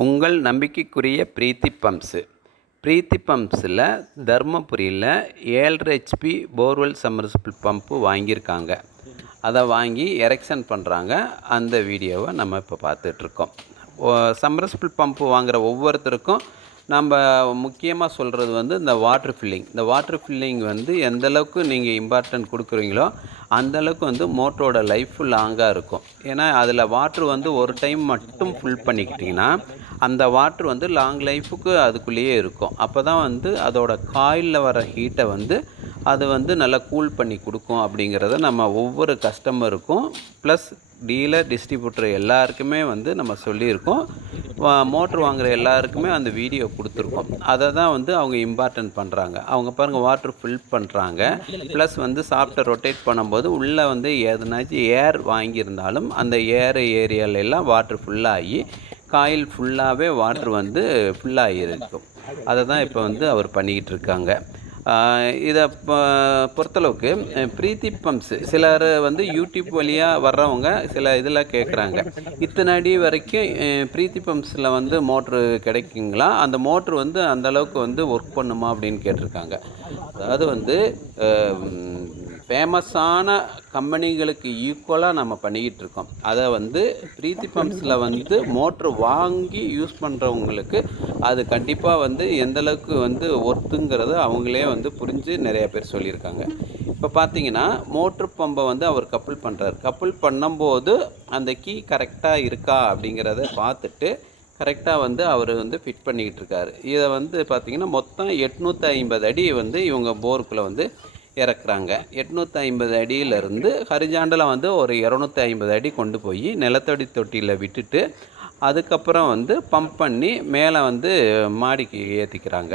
உங்கள் நம்பிக்கைக்குரிய பிரீத்தி பம்ப்ஸு. பிரீத்தி பம்ப்ஸில் தருமபுரியில் 7.5 HP போர்வெல் சம்மர்சிபிள் பம்ப்பு வாங்கியிருக்காங்க. அதை வாங்கி எரெக்ஷன் பண்ணுறாங்க. அந்த வீடியோவை நம்ம இப்போ பார்த்துட்ருக்கோம். சம்மர்சிபிள் பம்ப்பு வாங்குகிற ஒவ்வொருத்தருக்கும் நம்ம முக்கியமாக சொல்கிறது இந்த வாட்ரு ஃபில்லிங். இந்த வாட்ரு ஃபில்லிங் எந்தளவுக்கு நீங்கள் இம்பார்ட்டன்ட் கொடுக்குறீங்களோ அந்தளவுக்கு மோட்டரோட லைஃப் லாங்காக இருக்கும். ஏன்னா அதில் வாட்ரு ஒரு டைம் மட்டும் ஃபுல் பண்ணிக்கிட்டிங்கன்னா அந்த வாட்ரு லாங் லைஃபுக்கு அதுக்குள்ளேயே இருக்கும். அப்போ தான் அதோட காயிலில் வர ஹீட்டை அது நல்லா கூல் பண்ணி கொடுக்கும் அப்படிங்கிறத நம்ம ஒவ்வொரு கஸ்டமருக்கும் ப்ளஸ் டீலர் டிஸ்ட்ரிபியூட்டர் எல்லாருக்குமே நம்ம சொல்லியிருக்கோம். மோட்ரு வாங்குகிற எல்லாருக்குமே அந்த வீடியோ கொடுத்துருக்கோம். அதை தான் அவங்க இம்பார்ட்டன்ட் பண்ணுறாங்க. அவங்க பாருங்கள் வாட்ரு ஃபில் பண்ணுறாங்க. ப்ளஸ் சாஃப்ட்டை ரொட்டேட் பண்ணும்போது உள்ளே எதனாச்சும் ஏர் வாங்கியிருந்தாலும் அந்த ஏர் ஏரியாலெல்லாம் வாட்ரு ஃபுல்லாகி காயில் ஃபுல்லாகவே வாட்ரு ஃபுல்லாகிருக்கும். அதை தான் இப்போ அவர் பண்ணிக்கிட்டு இருக்காங்க. இதை பொறுத்தளவுக்கு பிரீத்தி பம்ப்ஸு சிலர் யூடியூப் வழியாக வர்றவங்க சில இதில் கேட்குறாங்க, இத்தனை அடி வரைக்கும் பிரீத்தி பம்ப்ஸில் மோட்ரு கிடைக்குங்களா, அந்த மோட்ரு அந்தளவுக்கு ஒர்க் பண்ணுமா அப்படின்னு கேட்டிருக்காங்க. அதாவது ஃபேமஸான கம்பெனிகளுக்கு ஈக்குவலாக நம்ம பண்ணிக்கிட்டு இருக்கோம். அதை பிரீத்தி பம்ப்ஸில் மோட்ரு வாங்கி யூஸ் பண்ணுறவங்களுக்கு அது கண்டிப்பாக எந்தளவுக்கு ஒர்த்துங்கிறத அவங்களே புரிஞ்சு நிறைய பேர் சொல்லியிருக்காங்க. இப்போ பார்த்தீங்கன்னா மோட்ரு பம்பை அவர் கப்புள் பண்ணுறாரு. கப்புள் பண்ணும்போது அந்த கீ கரெக்டாக இருக்கா அப்படிங்கிறத பார்த்துட்டு கரெக்டாக அவர் ஃபிட் பண்ணிக்கிட்டு இருக்காரு. இதை பார்த்திங்கன்னா மொத்தம் 850 அடி இவங்க போருக்குள்ளே இறக்குறாங்க. 850 அடியிலேருந்து ஹரிஜாண்டில் ஒரு 250 அடி கொண்டு போய் நிலத்தடி தொட்டியில் விட்டுட்டு அதுக்கப்புறம் பம்ப் பண்ணி மேலே மாடிக்கு ஏற்றிக்கிறாங்க.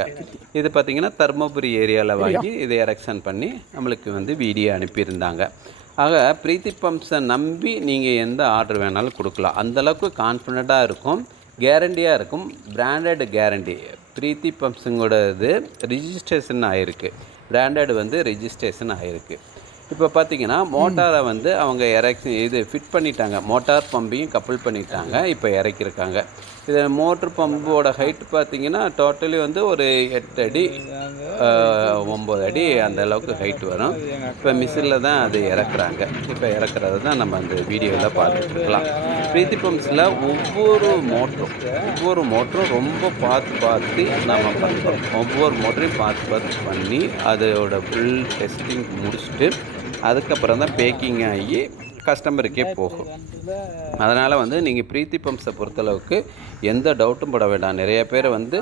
இது பார்த்திங்கன்னா தருமபுரி ஏரியாவில் வாங்கி இதை எரெக்ஷன் பண்ணி நம்மளுக்கு வீடியோ அனுப்பியிருந்தாங்க. ஆக பிரீத்தி பம்ப்ஸை நம்பி நீங்கள் எந்த ஆர்டர் வேணாலும் கொடுக்கலாம். அந்தளவுக்கு கான்ஃபிடண்ட்டாக இருக்கும், கேரண்டியாக இருக்கும். Branded guarantee. பிரீத்தி பம்ப்ஸுங்களோட இது ரிஜிஸ்ட்ரேஷன் ஆகிருக்கு. பிராண்டட் ரிஜிஸ்ட்ரேஷன் ஆகிருக்கு. இப்போ பார்த்தீங்கன்னா மோட்டாரை அவங்க ஃபிட் பண்ணிட்டாங்க. மோட்டார் பம்பையும் கப்புள் பண்ணிட்டாங்க. இப்போ இறக்கியிருக்காங்க. இது மோட்ரு பம்போட ஹைட் பார்த்திங்கன்னா டோட்டலி ஒரு 8 அடி 9 அடி அந்த அளவுக்கு ஹைட் வரும். இப்போ மிஷினில் தான் அது இறக்குறாங்க. இப்போ இறக்குறது தான் நம்ம அந்த வீடியோவில் பார்த்துட்டுருக்கலாம். பிரீத்தி பம்ப்ஸில் ஒவ்வொரு மோட்டரும் ரொம்ப பார்த்து நம்ம பண்ணுறோம். ஒவ்வொரு மோட்டரையும் பார்த்து பண்ணி அதோட ஃபுல் டெஸ்டிங் முடிச்சுட்டு அதுக்கப்புறம் தான் பேக்கிங் ஆகி கஸ்டமருக்கே போகும். அதனால் நீங்கள் பிரீத்தி பம்ப்ஸை பொறுத்தளவுக்கு எந்த டவுட்டும் பட வேண்டாம். நிறைய பேர் இது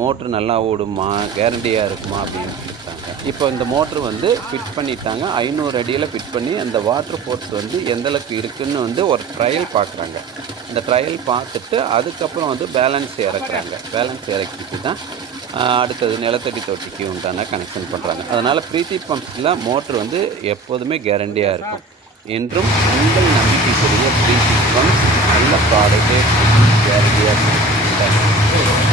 மோட்ரு நல்லா ஓடுமா, கேரண்டியாக இருக்குமா அப்படின்னு சொல்லிட்டாங்க. இப்போ இந்த மோட்ரு ஃபிட் பண்ணிட்டாங்க. 500 அடியில் ஃபிட் பண்ணி அந்த வாட்டர் ஃபோர்ஸ் எந்தளவுக்கு இருக்குதுன்னு ஒரு ட்ரையல் பார்க்குறாங்க. அந்த ட்ரையல் பார்த்துட்டு அதுக்கப்புறம் பேலன்ஸ் இறக்குறாங்க. பேலன்ஸ் இறக்கிட்டு தான் அடுத்தது நிலத்தடி தொட்டிக்கு உண்டான கனெக்ஷன் பண்ணுறாங்க. அதனால் பிரீத்தி பம்ப்ஸில் மோட்ரு எப்போதுமே கேரண்டியாக இருக்கும். என்றும் உங்கள் நம்பிக்கைக்குரிய பிரீத்தி பம்ப்ஸ் நல்ல ப்ராடக்ட்டு கேரண்டியாக இருக்கும்.